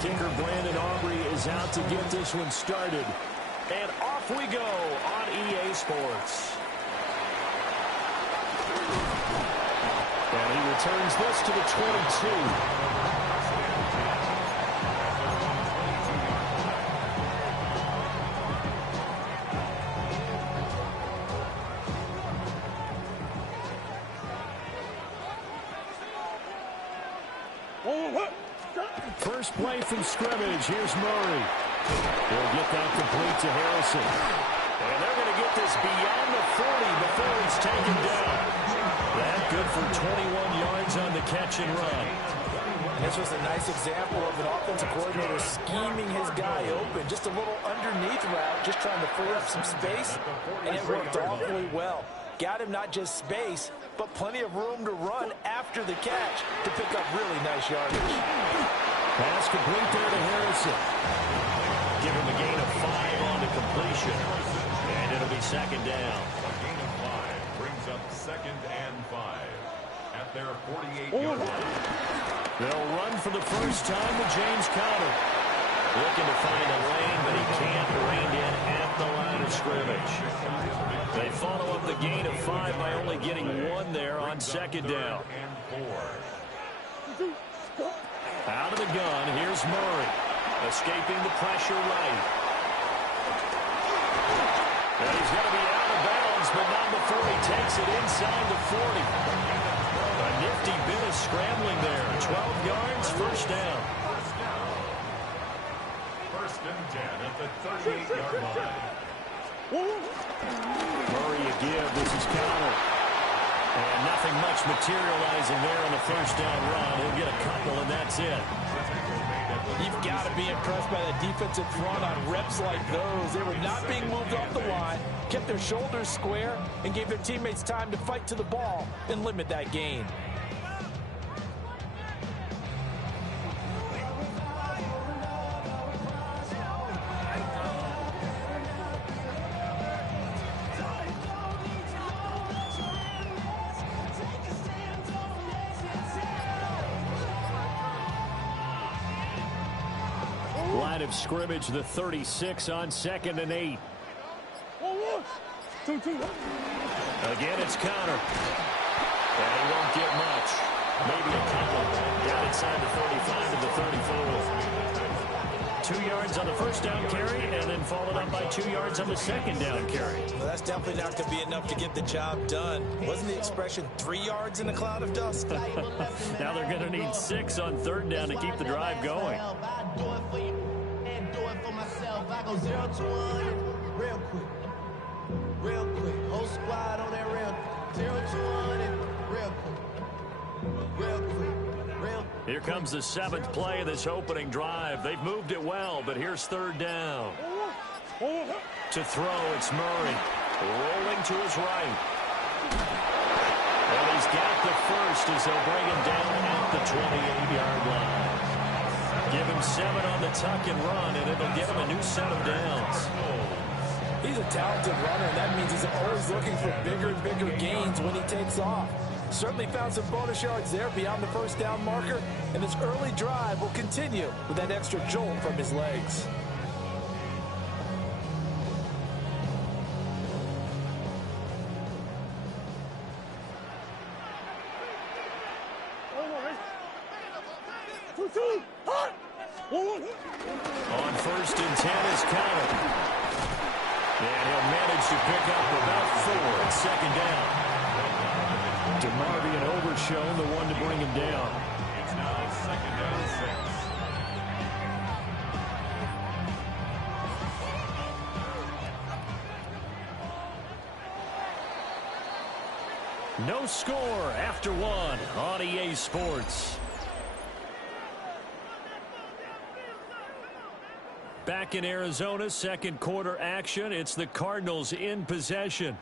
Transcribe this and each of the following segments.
Kicker Brandon Aubrey is out to get this one started. And off we go on EA Sports. And he returns this to the 22. First play from scrimmage. Here's Murray. He'll get that complete to Harrison. And they're going to get this beyond the 40 before he's taken down. That good for 21 yards on the catch and run. This was a nice example of an offensive coordinator scheming his guy open. Just a little underneath route, just trying to free up some space, and it worked awfully well. Got him not just space, but plenty of room to run after the catch to pick up really nice yardage. Pass complete there to Harrison. Give him a gain of 5 on the completion. And it'll be second down. A gain of 5 brings up 2nd and 5 at their 48-yard line. They'll run for the first time with James Conner. Looking to find a lane, but he can't. Reined in at the line of scrimmage. They follow up the gain of 5 by only getting 1 there on second down. Out of the gun, here's Murray. Escaping the pressure right. And he's going to be out of bounds, but not before he takes it inside the 40. A nifty bit of scrambling there. 12 yards, first down. First and 10 at the 38-yard line. Murray again, this is Conner. And nothing much materializing there on the first down run. He'll get a couple, and that's it. You've got to be impressed by that defensive front on reps like those. They were not being moved off the line, kept their shoulders square, and gave their teammates time to fight to the ball and limit that gain. Line of scrimmage, the 36 on 2nd and 8. Again, it's Conner. And he won't get much. Maybe a couple. Down inside the 35 to the 34. 2 yards on the first down carry, and then followed up by 2 yards on the second down carry. Well, that's definitely not going to be enough to get the job done. Wasn't the expression 3 yards in a cloud of dust? Now they're going to need 6 on third down to keep the drive going. I go 0 to 100 real quick. Real quick. Whole squad on that real 0 to 100 real quick. Real quick. Real quick. Here comes the 7th play of this opening drive. They've moved it well, but here's third down. To throw, it's Murray. Rolling to his right. And he's got the first as they'll bring him down at the 28-yard line. Give him 7 on the tuck and run, and it'll get him a new set of downs. He's a talented runner, and that means he's always looking for bigger and bigger gains when he takes off. Certainly found some bonus yards there beyond the first down marker, and this early drive will continue with that extra jolt from his legs. On first and 10 is Conner. And he'll manage to pick up about 4 at second down. DeMarvion Overshown, the one to bring him down. It's now 2nd and 6. No score after 1 on EA Sports. Back in Arizona, second quarter action. It's the Cardinals in possession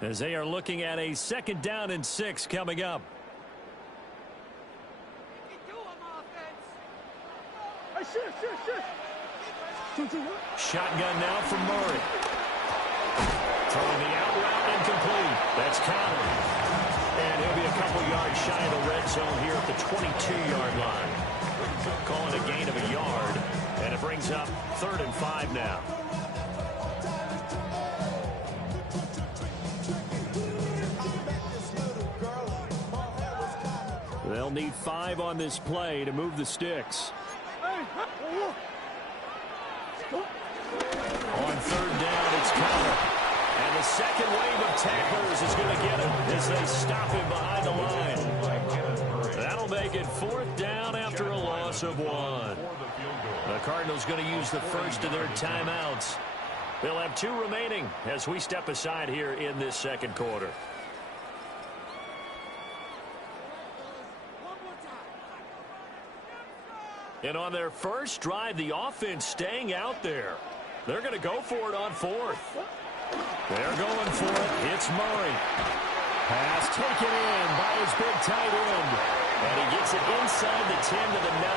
as they are looking at a 2nd down and 6 coming up. Shotgun now from Murray. Throwing the out route incomplete. That's Conner. And he'll be a couple yards shy of the red zone here at the 22-yard line. Call it a gain of a yard, and it brings up 3rd and 5 now. They'll need 5 on this play to move the sticks. On 3rd down, it's Connor. And the second wave of tacklers is going to get him as they stop him behind the line. That'll make it 4th down after a loss of 1. The Cardinals going to use the first of their timeouts. They'll have 2 remaining as we step aside here in this second quarter. And on their first drive, the offense staying out there. They're going to go for it on 4th. They're going for it. It's Murray. Pass taken in by his big tight end. And he gets it inside the 10 to the 9.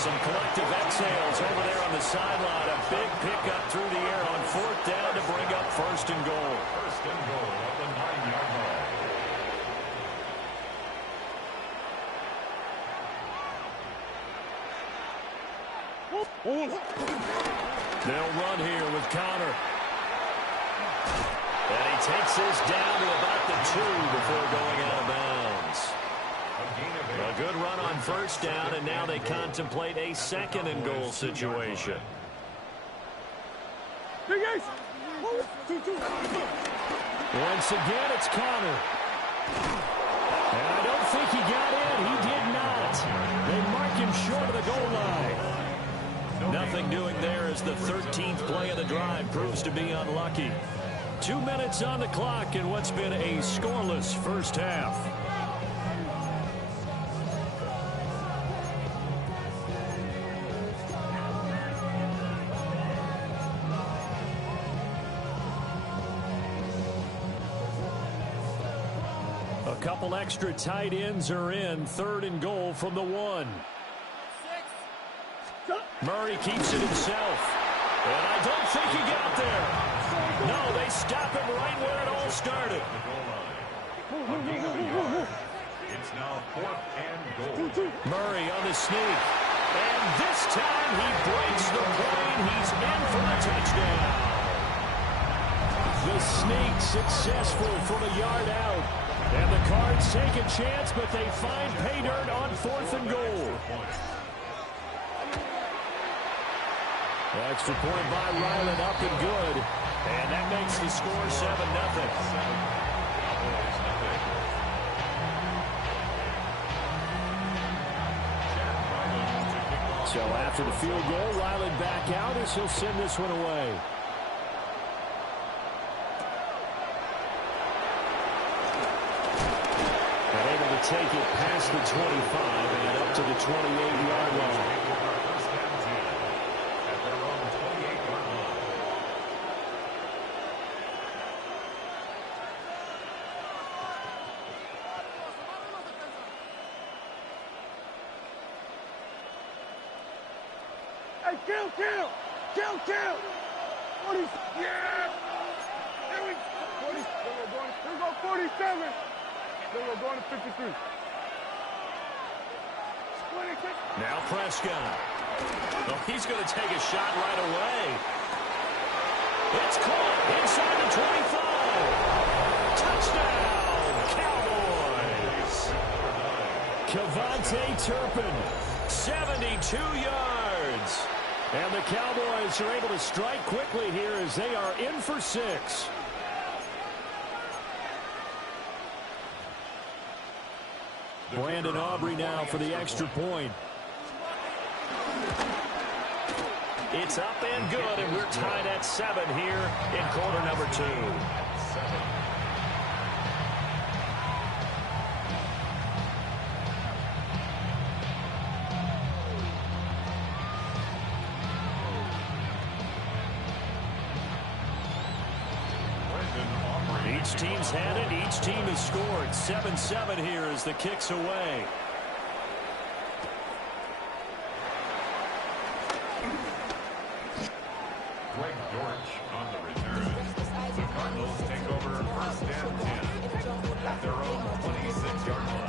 Some collective exhales over there on the sideline. A big pickup through the air on 4th down to bring up 1st and goal. 1st and goal at the 9-yard line. They'll run here with Connor. And he takes this down to about the 2 before going out of bounds. A good run on 1st down, and now they contemplate a 2nd and goal situation. Once again, it's Connor. And I don't think he got in. He did not. They mark him short of the goal line. Nothing doing there as the 13th play of the drive proves to be unlucky. 2 minutes on the clock in what's been a scoreless first half. A couple extra tight ends are in. 3rd and goal from the 1. Murray keeps it himself. And I don't think he got there. No, they stop him right where it all started. It's now 4th and goal. Murray on the sneak. And this time he breaks the plane. He's in for the touchdown. The sneak successful from a yard out. And the Cards take a chance, but they find pay dirt on 4th and goal. Extra point by Ryland, up and good. And that makes the score 7-0. So after the field goal, Ryland back out as he'll send this one away. And able to take it past the 25 and up to the 28-yard line. Kill! 40, yeah! There we go. 40, here we go, 47. Then we're going to 53. 26. Now Prescott. Oh, he's going to take a shot right away. It's caught inside the 25. Touchdown, Cowboys. Kevontae Turpin, 72 yards. And the Cowboys are able to strike quickly here as they are in for 6. Brandon Aubrey now for the extra point. It's up and good, and we're tied at 7 here in quarter number 2. Each team's had it. Each team has scored. 7-7 here as the kick's away. Greg Dortch on the return. The Cardinals take over 1st and 10 at their own 26-yard line.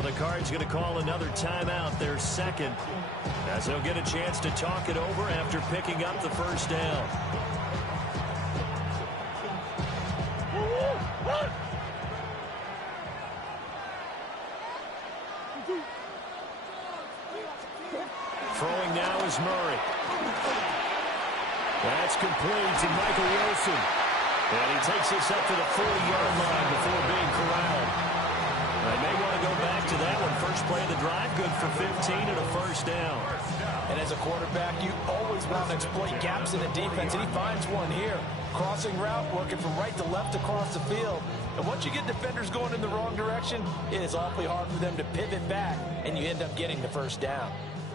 Now the Cards going to call another timeout, their second, as they'll get a chance to talk it over after picking up the first down. Throwing now is Murray. That's complete to Michael Wilson. And he takes this up to the 40-yard line before being corralled. They may want to go back to that one. First play of the drive, good for 15 and a first down. And as a quarterback, you always want to exploit gaps in the defense, and he finds one here. Crossing route, working from right to left across the field. And once you get defenders going in the wrong direction, it is awfully hard for them to pivot back, and you end up getting the first down.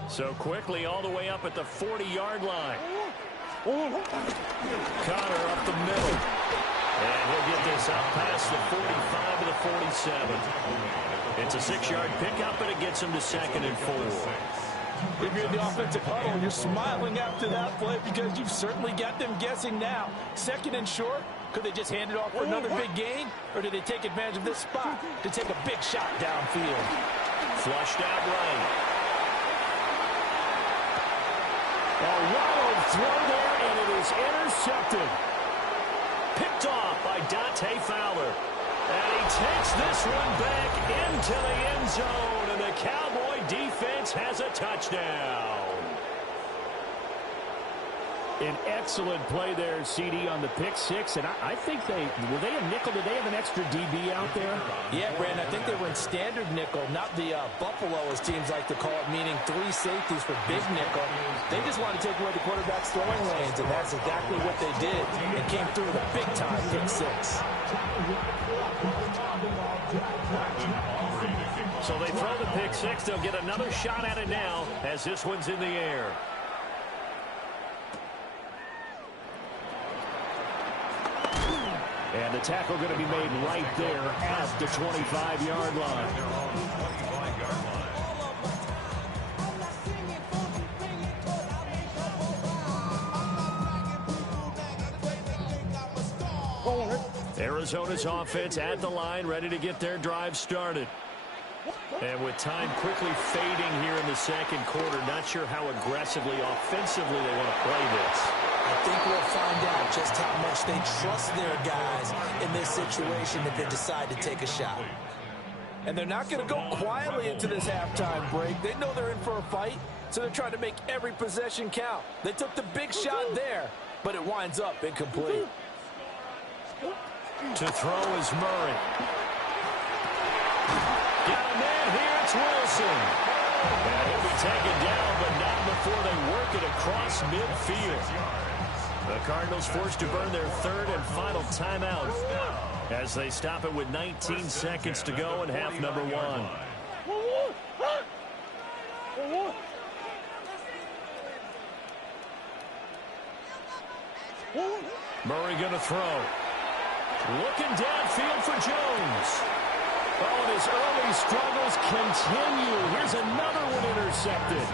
So quickly all the way up at the 40-yard line. Connor up the middle. And he'll get this out past the 45 to the 47. It's a 6-yard pickup, and it gets him to 2nd and 4. If you're in the offensive huddle, you're smiling after that play because you've certainly got them guessing now. 2nd and short, could they just hand it off for another big gain? Or did they take advantage of this spot to take a big shot downfield? Flushed out right. A wild throw there, and it is intercepted. Picked off by Dante Fowler. And he takes this one back into the end zone, and the Cowboy defense has a touchdown. An excellent play there, CD, on the pick six. And I think were they a nickel? Did they have an extra DB out there? Yeah, Brandon, I think they were in standard nickel, not the Buffalo, as teams like to call it, meaning 3 safeties for big nickel. They just want to take away the quarterback's throwing lanes, and that's exactly what they did. It came through with a big-time pick six. So they throw the pick six. They'll get another shot at it now as this one's in the air. And the tackle going to be made right there at the 25-yard line. Arizona's offense at the line, ready to get their drive started. And with time quickly fading here in the second quarter, not sure how aggressively, offensively they want to play this. I think we'll find out just how much they trust their guys in this situation if they decide to take a shot. And they're not going to go quietly into this halftime break. They know they're in for a fight, so they're trying to make every possession count. They took the big shot there, but it winds up incomplete. To throw is Murray. Got a man here, it's Wilson. And he'll be taken down, but not before they work it across midfield. The Cardinals forced to burn their 3rd and final timeout as they stop it with 19 seconds to go in half number 1. Murray going to throw. Looking downfield for Jones. Oh, and his early struggles continue. Here's another one intercepted.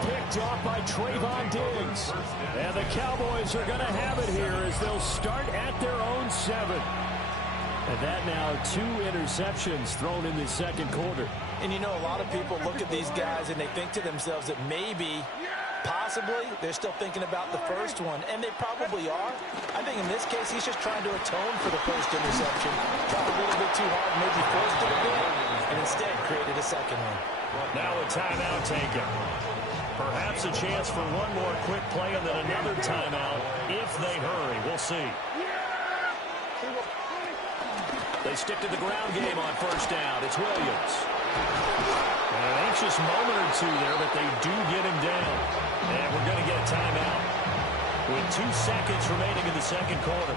Picked off by Trayvon Diggs. And the Cowboys are going to have it here as they'll start at their own 7. And that now 2 interceptions thrown in the second quarter. And you know, a lot of people look at these guys and they think to themselves that maybe, possibly, they're still thinking about the first one. And they probably are. I think in this case, he's just trying to atone for the first interception. Tried a little bit too hard, maybe forced it a bit, and instead created a second one. Now a timeout taken. Perhaps a chance for one more quick play and then another timeout if they hurry. We'll see. They stick to the ground game on first down. It's Williams. And an anxious moment or two there, but they do get him down. And we're going to get a timeout with 2 seconds remaining in the second quarter.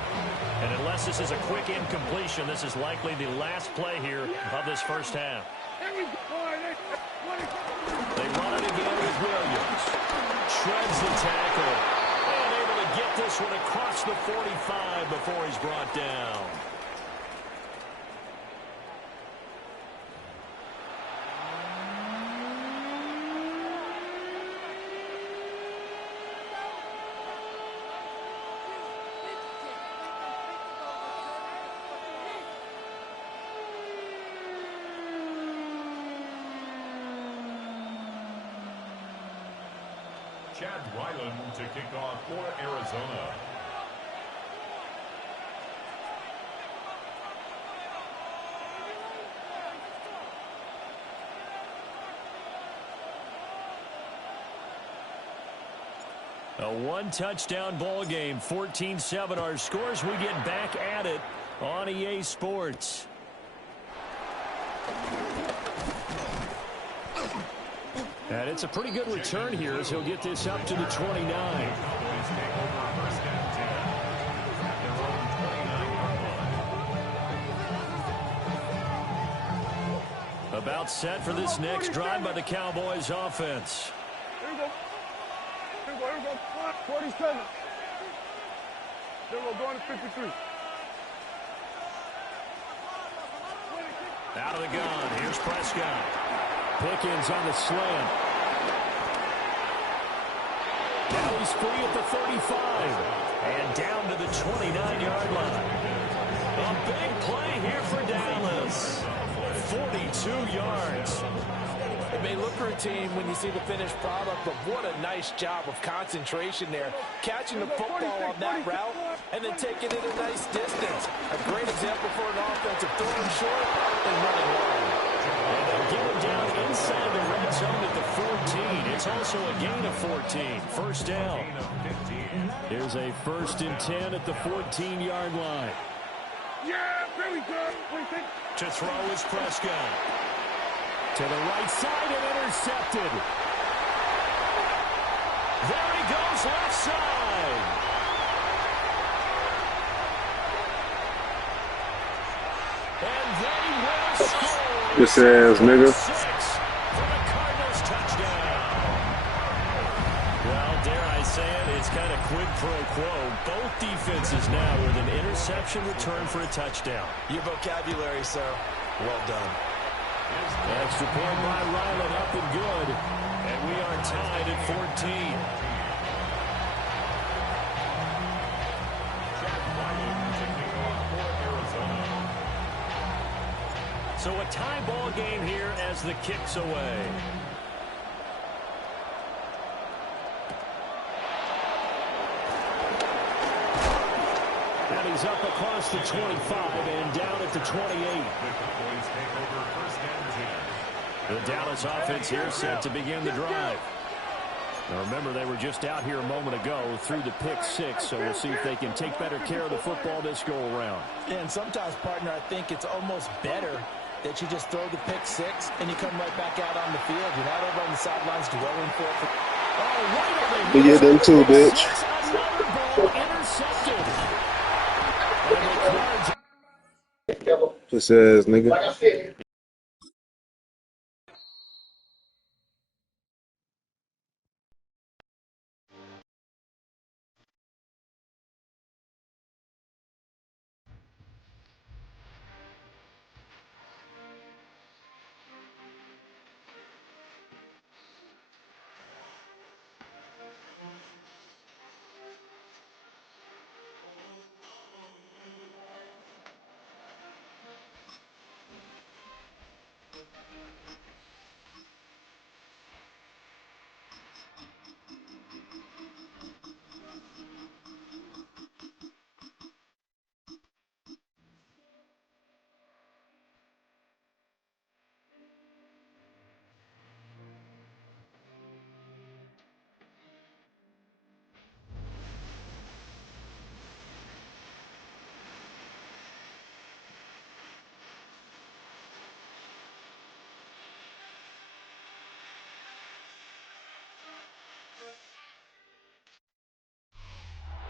And unless this is a quick incompletion, this is likely the last play here of this first half. They run it again with Williams. Shreds the tackle. And able to get this one across the 45 before he's brought down. Chad Ryland to kick off for Arizona. A one-touchdown ball game, 14-7 our scores. We get back at it on EA Sports. And it's a pretty good return here as he'll get this up to the 29. About set for this next drive by the Cowboys offense. Here we go. Here we go. Here we go. 47. Then we're going to 53. Out of the gun. Here's Prescott. Pickens on the slant. Now he's free at the 35. And down to the 29-yard line. A big play here for Dallas. 42 yards. It may look routine when you see the finished product, but what a nice job of concentration there. Catching the football on that route and then taking it a nice distance. A great example for an offensive throwing short and running long. And they'll get him down inside the red zone at the 14. It's also a gain of 14. First down. Here's a 1st and 10 at the 14-yard line. Yeah, very good. To throw is Prescott. To the right side and intercepted. There he goes, left side. And they will score. This ass nigga. 6 for the Cardinals touchdown. Well, dare I say it, it's kind of quid pro quo. Both defenses now with an interception return for a touchdown. Your vocabulary, sir. Well done. Extra point by Ryland, up and good. And we are tied at 14. So a tie ball game here as the kick's away. And he's up across the 25 and down at the 28. The Dallas offense here set to begin the drive. Now remember, they were just out here a moment ago through the pick 6, so we'll see if they can take better care of the football this go-around. Yeah, and sometimes, partner, I think it's almost better that you just throw the pick 6 and you come right back out on the field. You're not over on the sidelines dwelling for it. Oh, right on the We get them too, bitch. Another ball intercepted. And the Cards. This ass nigga.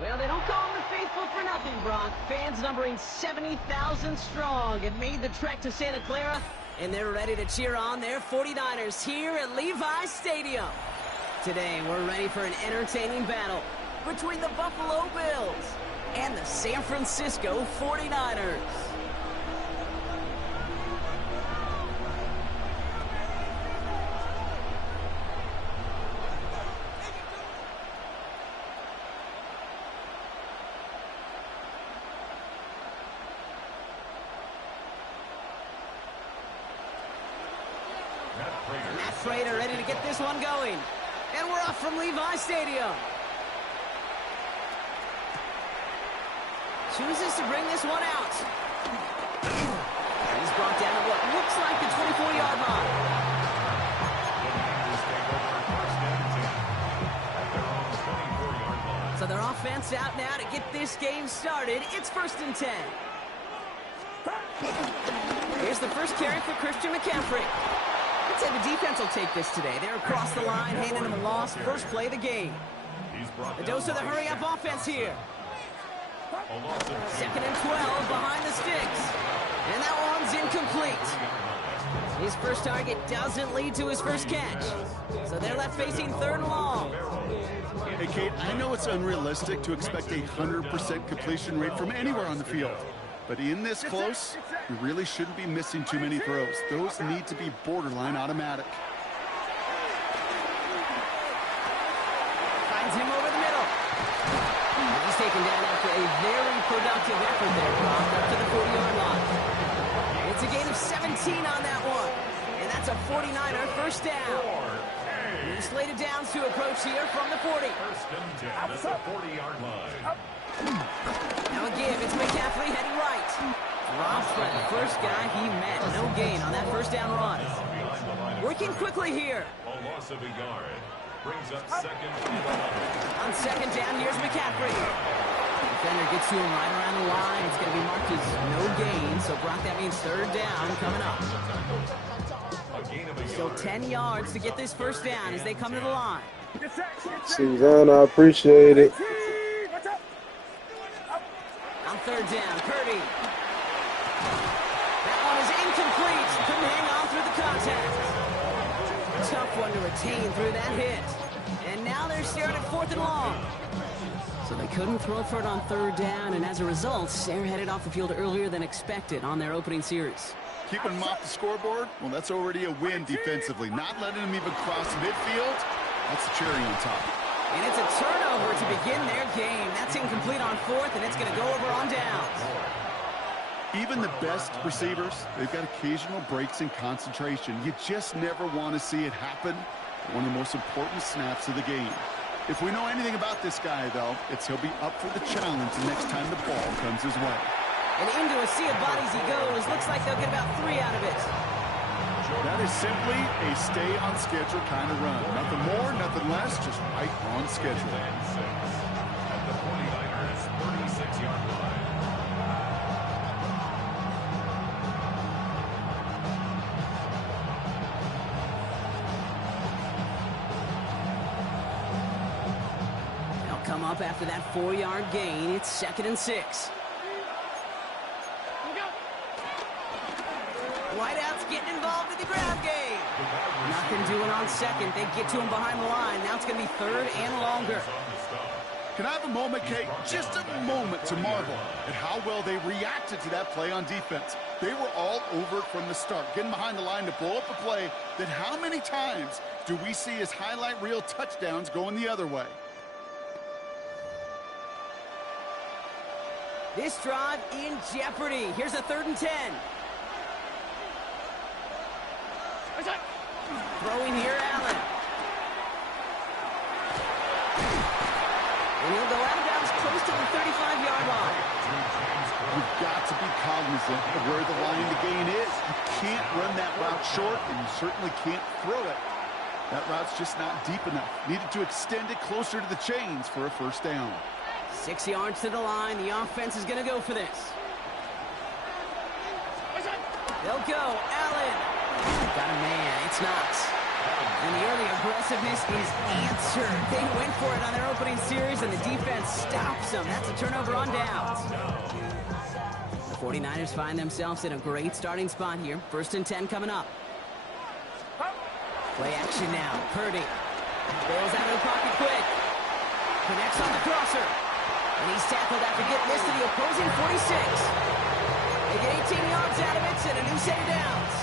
Well, they don't call them the faithful for nothing, Brock. Fans numbering 70,000 strong have made the trek to Santa Clara, and they're ready to cheer on their 49ers here at Levi's Stadium. Today, we're ready for an entertaining battle between the Buffalo Bills and the San Francisco 49ers. Matt Prater ready to get this one going. And we're off from Levi Stadium. Chooses to bring this one out. He's brought down at what looks like the 24-yard line. So their offense out now to get this game started. It's 1st and 10. Here's the first carry for Christian McCaffrey. I'd say the defense will take this today. They're across the line, handing them a loss. First play of the game. The dose of the hurry-up offense here. 2nd and 12 behind the sticks. And that one's incomplete. His first target doesn't lead to his first catch. So they're left facing 3rd and long. Hey, Kate, I know it's unrealistic to expect a 100% completion rate from anywhere on the field. But in this close, you really shouldn't be missing too many throws. Those need to be borderline automatic. Finds him over the middle. He's taken down after a very productive effort there, Brock, up to the 40-yard line. It's a gain of 17 on that one. And that's a 49er first down. New slated downs to approach here from the 40. 1st and 10 at the 40-yard line. Now a give. It's McCaffrey heading right. Drops by the first guy he met. No gain on that first down run. Working quickly here. A loss of a yard. Brings up 2nd and 11. On 2nd down, here's McCaffrey. Defender gets to him right around the line. It's going to be marked as no gain. So, Brock, that means 3rd down coming up. Still 10 yards to get this first down as they come to the line. Suzanne, I appreciate it. On 3rd down, Purdy. That one is incomplete. Couldn't hang on through the contact. Tough one to retain through that hit. And now they're staring at 4th and long. So they couldn't throw for it on 3rd down, and as a result, they're headed off the field earlier than expected on their opening series. Keeping them off the scoreboard, well, that's already a win defensively. Not letting them even cross midfield, that's the cherry on top. And it's a turnover to begin their game. That's incomplete on 4th, and it's going to go over on downs. Even the best receivers, they've got occasional breaks in concentration. You just never want to see it happen. One of the most important snaps of the game. If we know anything about this guy, though, it's he'll be up for the challenge the next time the ball comes his way. And into a sea of bodies he goes. Looks like they'll get about 3 out of it. That is simply a stay-on-schedule kind of run. Nothing more, nothing less, just right on schedule. At the 49ers 36-yard line. They'll come up after that 4-yard gain. It's 2nd and 6. Whiteout's getting involved in the grab game. Nothing doing on 2nd. They get to him behind the line. Now it's going to be 3rd and longer. Can I have a moment, Kate? Just a moment to marvel at how well they reacted to that play on defense. They were all over it from the start, getting behind the line to blow up a play that how many times do we see as highlight reel touchdowns going the other way? This drive in jeopardy. Here's a 3rd and 10. Throwing here, Allen. And he'll go out of bounds close to the 35-yard line. You've got to be cognizant of where the line to gain is. You can't run that route short, and you certainly can't throw it. That route's just not deep enough. Needed to extend it closer to the chains for a first down. 6 yards to the line. The offense is going to go for this. They'll go. Allen. Got a man. It's not. And the early aggressiveness is answered. They went for it on their opening series, and the defense stops them. That's a turnover on downs. The 49ers find themselves in a great starting spot here. 1st and 10 coming up. Play action now. Purdy bails out of the pocket quick. Connects on the crosser. And he's tackled after getting this to the opposing 46. They get 18 yards out of it and a new set of downs.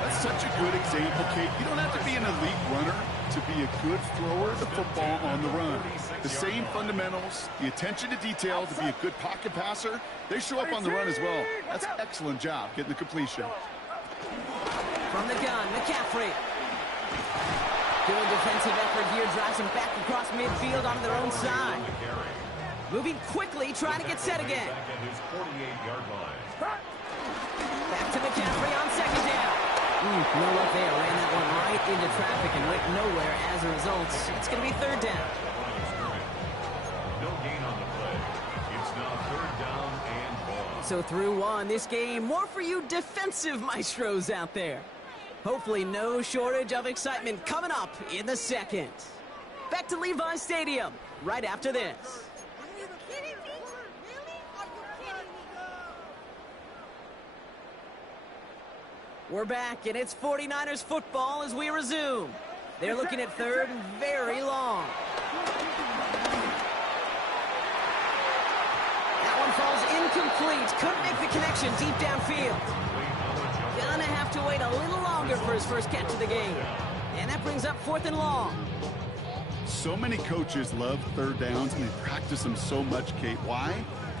That's such a good example, Kate. You don't have to be an elite runner to be a good thrower of the football on the run. The same fundamentals, the attention to detail to be a good pocket passer, they show up on the run as well. That's an excellent job getting the completion. From the gun, McCaffrey. Good defensive effort here drives them back across midfield onto their own side. Moving quickly, trying to get set again. Back to McCaffrey on second down. No luck there. Ran that one right into traffic and went nowhere as a result. It's going to be third down. No gain on the play. It's now third down and ball. So through one, this game, more for you defensive maestros out there. Hopefully no shortage of excitement coming up in the second. Back to Levi Stadium right after this. Are you kidding me? Really? Are you kidding me? We're back, and it's 49ers football as we resume. They're looking at third and very long. That one falls incomplete. Couldn't make the connection deep downfield. Gonna have to wait a little longer for his first catch of the game. And that brings up fourth and long. So many coaches love third downs, and they practice them so much, Kate. Why?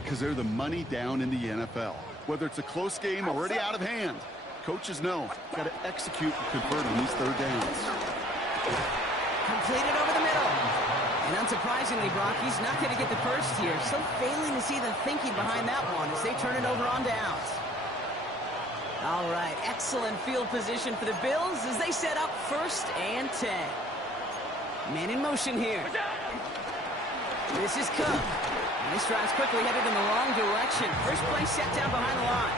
Because they're the money down in the NFL. Whether it's a close game already out of hand, coaches know got to execute and convert on these third downs. Completed over the middle. And unsurprisingly, Brock, he's not going to get the first here. Still failing to see the thinking behind that one as they turn it over on downs. All right, excellent field position for the Bills as they set up first and 10. Man in motion here. This is Cook. And this drive's quickly headed in the wrong direction. First play set down behind the line.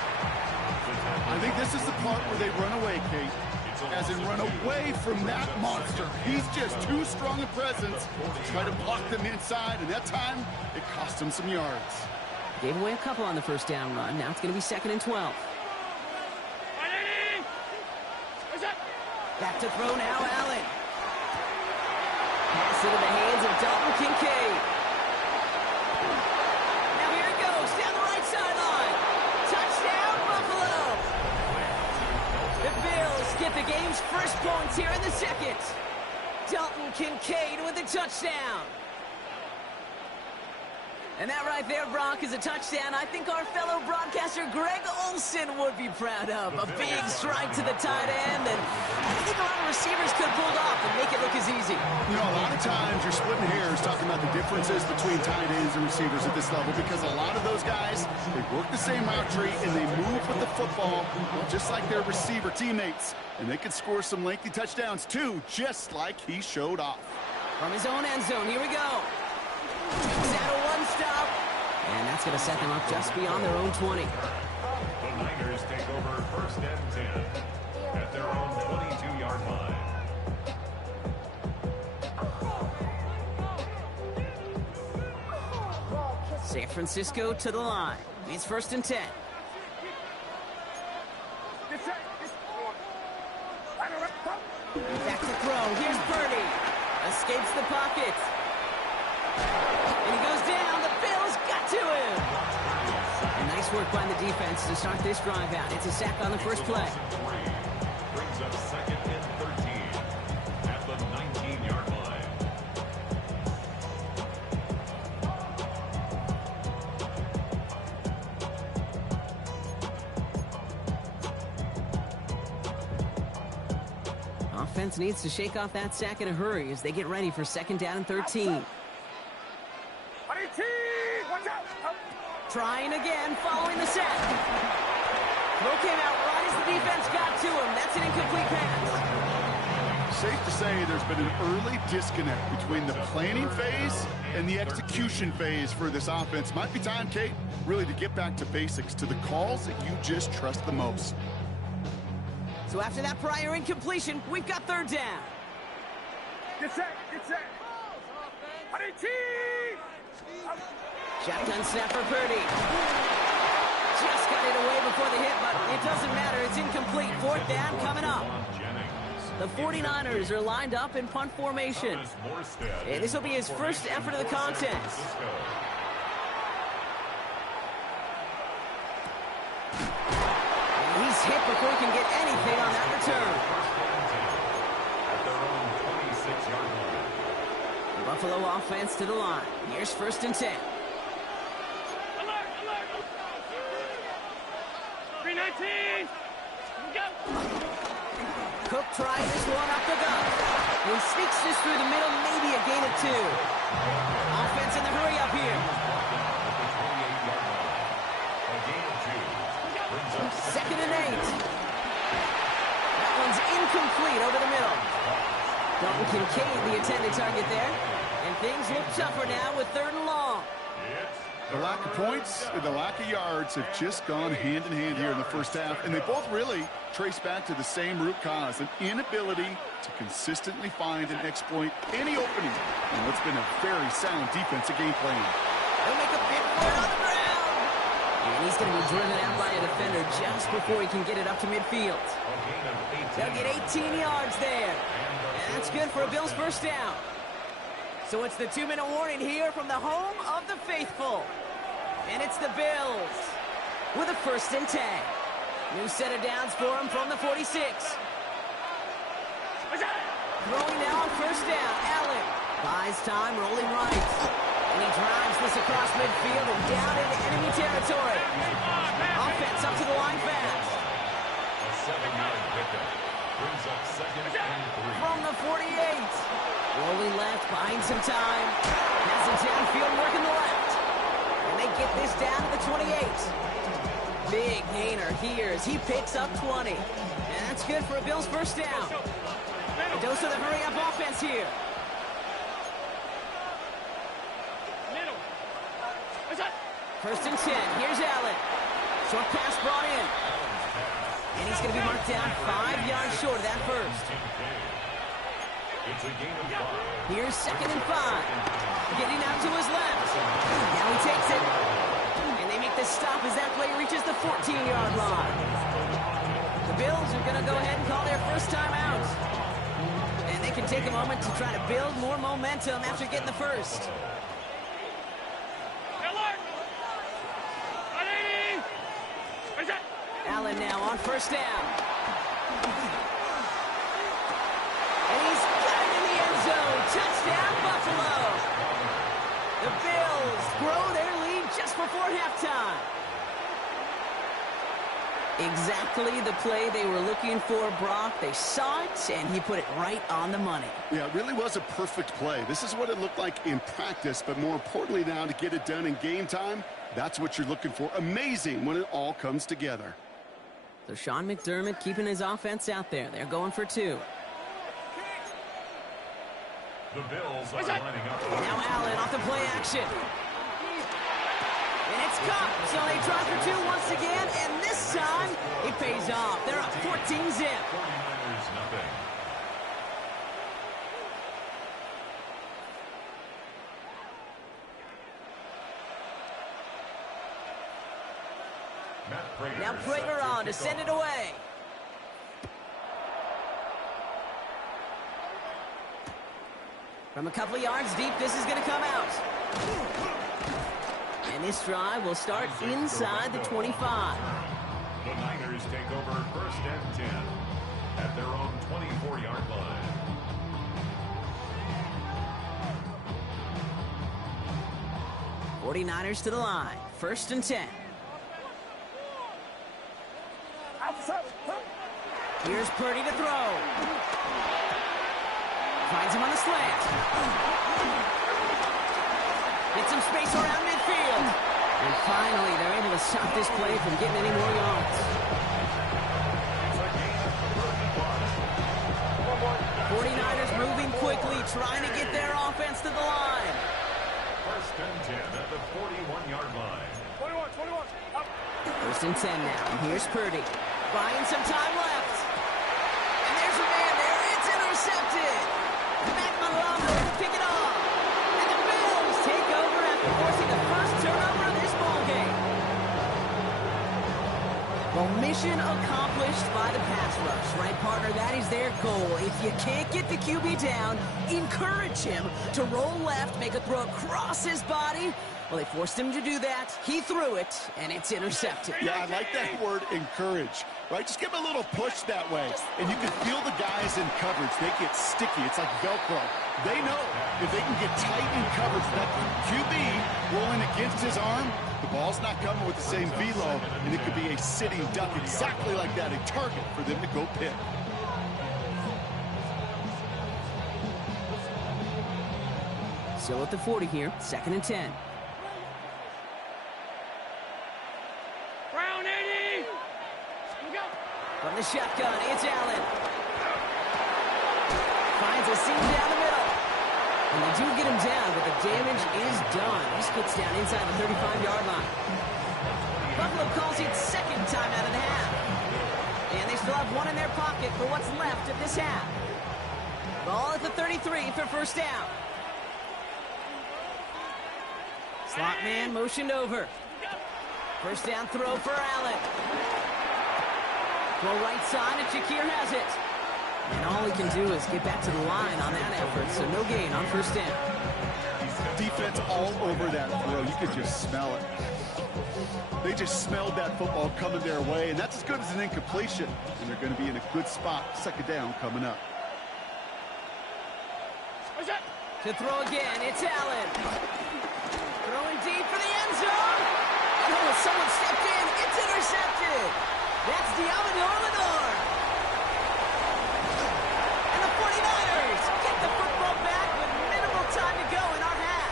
I think this is the part where they run away, Kate. As in run away from that monster. He's just too strong a presence to try to block them inside, and that time, it cost him some yards. Gave away a couple on the first down run. Now it's going to be second and 12. Back to throw now, Allen. Pass into the hands of Dalton Kincaid. Now here it goes, down the right sideline. Touchdown, Buffalo. The Bills get the game's first points here in the second. Dalton Kincaid with the touchdown. And that right there, Brock, is a touchdown I think our fellow broadcaster Greg Olsen would be proud of. A big strike to the tight end, and I think a lot of receivers could have pulled off and make it look as easy. You know, a lot of times you're splitting hairs talking about the differences between tight ends and receivers at this level because a lot of those guys, they work the same route tree and they move with the football just like their receiver teammates. And they can score some lengthy touchdowns too, just like he showed off. From his own end zone, here we go. Takes out a one-stop, and that's going to set them up just beyond their own 20. The Niners take over first and 10 at their own 22-yard line. San Francisco to the line. It's first and 10. Back to throw. Here's Purdy. Escapes the pocket. And he goes down. The Bills got to him. And nice work by the defense to start this drive out. It's a sack on the first play. Brings up second and 13 at the 19-yard line. Offense needs to shake off that sack in a hurry as they get ready for second down and 13. Trying again, following the sack. Throw came out right as the defense got to him. That's an incomplete pass. Safe to say there's been an early disconnect between the planning phase and the execution phase for this offense. Might be time, Kate, really to get back to basics, to the calls that you just trust the most. So after that prior incompletion, we've got third down. Get set, get set. Shotgun snap for Purdy. Just got it away before the hit, but it doesn't matter. It's incomplete. Fourth down coming up. The 49ers are lined up in punt formation. And this will be his first effort of the contest. And he's hit before he can get anything on that return. The Buffalo offense to the line. Here's first and 10. 319. Go. Cook tries this one up the gut. He sneaks this through the middle, maybe a gain of 2. Offense in the hurry up here. Second and 8. That one's incomplete over the middle. Dalton Kincaid, the intended target there. And things look tougher now with 3rd and long. The lack of points and the lack of yards have just gone hand in hand here in the first half, and they both really trace back to the same root cause, an inability to consistently find and exploit any opening in what's been a very sound defensive game plan. He'll make a big play on the ground. And he's going to be driven out by a defender just before he can get it up to midfield. They'll get 18 yards there. And that's good for a Bills first down. So it's the 2-minute warning here from the home of the faithful. And it's the Bills with a 1st and 10. New set of downs for him from the 46. Throwing now on 1st down. Allen buys time, rolling right. And he drives this across midfield and down into enemy territory. Offense up to the line fast. A 7-yard pickup brings up 2nd and 3. From the 48. Rolling left, buying some time. Has it downfield, working the left. And they get this down to the 28. Big gainer here as he picks up 20. And that's good for a Bills first down. A dose of the hurry-up offense here. First and 10. Here's Allen. Short pass brought in. And he's going to be marked down 5 yards short of that first. It's a gain of 5. Here's 2nd and 5. Getting out to his left. Now he takes it. And they make the stop as that play reaches the 14-yard line. The Bills are going to go ahead and call their first time out. And they can take a moment to try to build more momentum after getting the first. Allen now on 1st down. And he's got it in the end zone. Touchdown, Buffalo. The Bills grow their lead just before halftime. Exactly the play they were looking for, Brock. They saw it, and he put it right on the money. Yeah, it really was a perfect play. This is what it looked like in practice, but more importantly now to get it done in game time, that's what you're looking for. Amazing when it all comes together. So Sean McDermott keeping his offense out there. They're going for 2. The Bills are lining up. Now Allen off the play action. And it's caught. So they try for 2 once again, and this time it pays off. They're up 14-zip. 49ers nothing. Now Prater on to send it away. From a couple of yards deep, this is going to come out. And this drive will start inside the 25. The Niners take over 1st and 10 at their own 24-yard line. '49ers to the line. 1st and 10. Here's Purdy to throw. Finds him on the slant. Gets some space around midfield. And finally, they're able to stop this play from getting any more yards. 49ers moving quickly, trying to get their offense to the line. 1st and 10 at the 41-yard line. 21. Up. 1st and 10 now, and here's Purdy. Buying some time left. And there's a man there. It's intercepted. Matt Malone to pick it off. And the Bills take over after forcing the first turnover of this ballgame. Well, mission accomplished by the pass rush, right, partner? That is their goal. If you can't get the QB down, encourage him to roll left, make a throw across his body. Well, they forced him to do that. He threw it, and it's intercepted. Yeah, I like that word, encourage, right? Just give him a little push that way, and you can feel the guys in coverage. They get sticky. It's like Velcro. They know if they can get tight in coverage, that QB rolling against his arm, the ball's not coming with the same velo, and it could be a sitting duck exactly like that, a target for them to go pick. Still at the 40 here, 2nd and 10. Round 80. From the shotgun, it's Allen. Finds a seam down the middle. And they do get him down, but the damage is done. He gets down inside the 35-yard line. Buffalo calls it 2nd time out of the half. And they still have one in their pocket for what's left of this half. Ball at the 33 for 1st down. Slot man motioned over. 1st down throw for Allen. Go right side, and Shakir has it. And all he can do is get back to the line on that effort, so no gain on 1st down. Defense all over that throw. You could just smell it. They just smelled that football coming their way, and that's as good as an incompletion. And they're going to be in a good spot. 2nd down coming up. To throw again, it's Allen. Throwing deep for the end zone. Oh, someone stepped in. It's intercepted. That's Diamador Lenore. And the 49ers get the football back with minimal time to go in our half.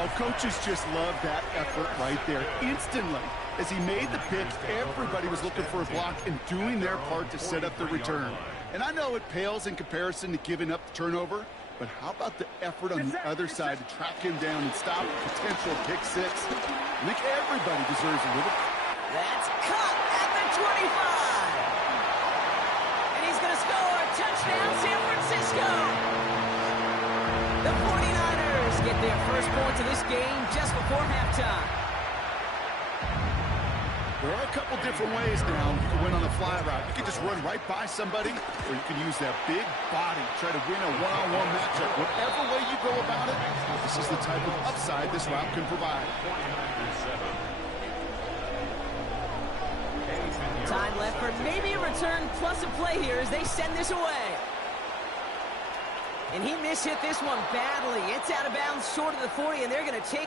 Oh, coaches just love that effort right there. Instantly, as he made the pick, everybody was looking for a block and doing their part to set up the return. And I know it pales in comparison to giving up the turnover, but how about the effort on the other side to track him down and stop a potential pick six? I think everybody deserves a little. That's cut at the 25. And he's going to score. Touchdown, San Francisco. The 49ers get their first points of this game just before halftime. There are a couple different ways now you can win on a fly route. You can just run right by somebody, or you can use that big body, try to win a one-on-one matchup. Whatever way you go about it, this is the type of upside this route can provide. Time left for maybe a return plus a play here as they send this away. And he mishit this one badly. It's out of bounds short of the 40, and they're going to take